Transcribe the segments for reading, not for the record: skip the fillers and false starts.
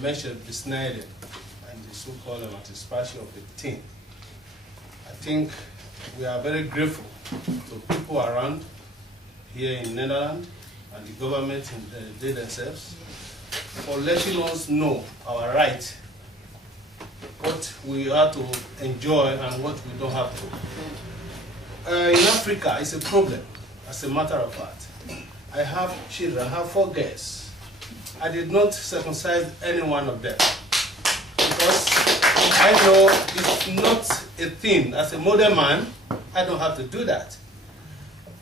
mentioned the sniding and the so-called anticipation of the thing. I think we are very grateful to people around here in Netherlands and the government they themselves for letting us know our right, what we are to enjoy and what we don't have to. In Africa, it's a problem, as a matter of fact. I have children, I have 4 girls. I did not circumcise any one of them because I know it's not a thing. As a modern man, I don't have to do that.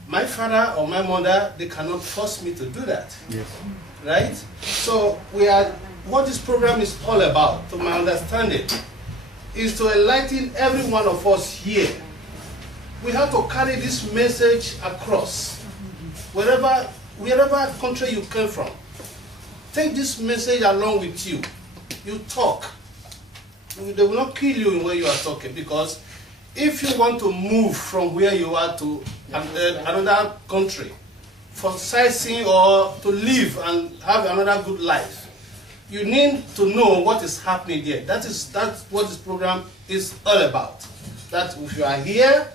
My father or my mother, they cannot force me to do that. Yes. Right? So what this program is all about, to my understanding, is to enlighten every one of us here. We have to carry this message across. Wherever country you came from, take this message along with you. You talk. They will not kill you when you are talking, because if you want to move from where you are to another country for sightseeing or to live and have another good life, you need to know what is happening there. That's what this program is all about. That if you are here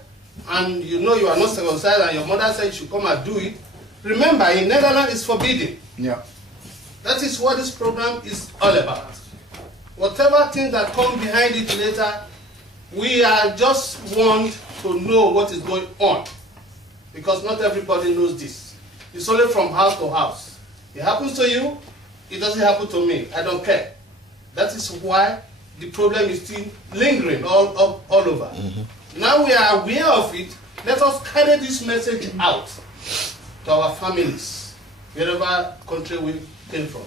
and you know you are not circumcised and your mother said you should come and do it, remember, in Netherlands it's forbidden. Yeah. That is what this program is all about. Whatever things that come behind it later, we are just want to know what is going on, because not everybody knows this. It's only from house to house. It happens to you, it doesn't happen to me. I don't care. That is why the problem is still lingering all over. Mm-hmm. Now we are aware of it. Let us carry this message out to our families, wherever country we came from.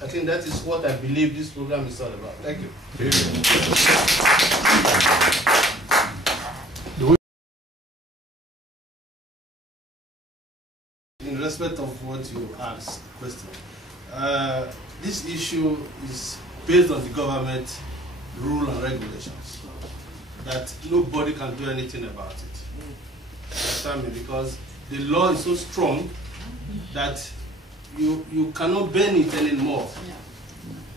I think that is what I believe this program is all about. Thank you. In respect of what you asked, question, this issue is based on the government rule and regulations, that nobody can do anything about it. Understand me? Because the law is so strong that you cannot bend it anymore.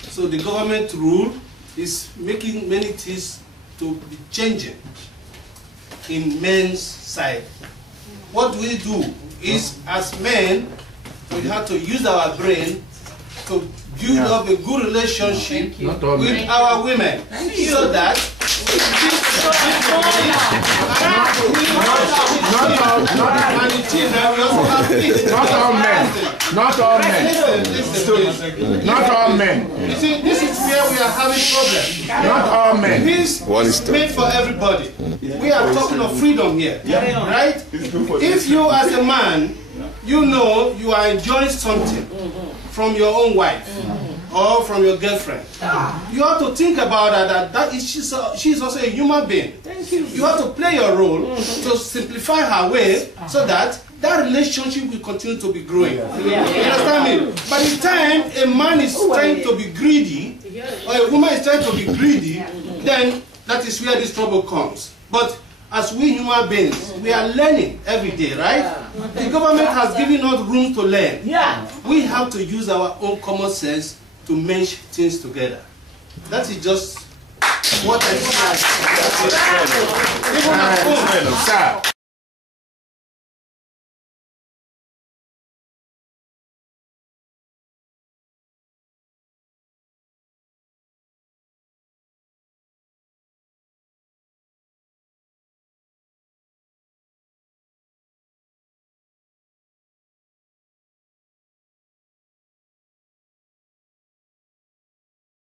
So the government rule is making many things to be changing in men's side. What we do is, as men, we have to use our brain to build up a good relationship with our women, so that Not all men. You see, this is where we are having problems. Not all men. Peace is made for everybody. We are talking of freedom here, right? If you as a man, you know you are enjoying something from your own wife or from your girlfriend, you have to think about that she's also a human being. You have to play your role to simplify her way, so that relationship will continue to be growing. You understand me? By the time a man is trying to be greedy, or a woman is trying to be greedy, then that is where this trouble comes. But as we human beings, we are learning every day, right? The government has given us room to learn. We have to use our own common sense to mesh things together. That is just what I see. Even at home,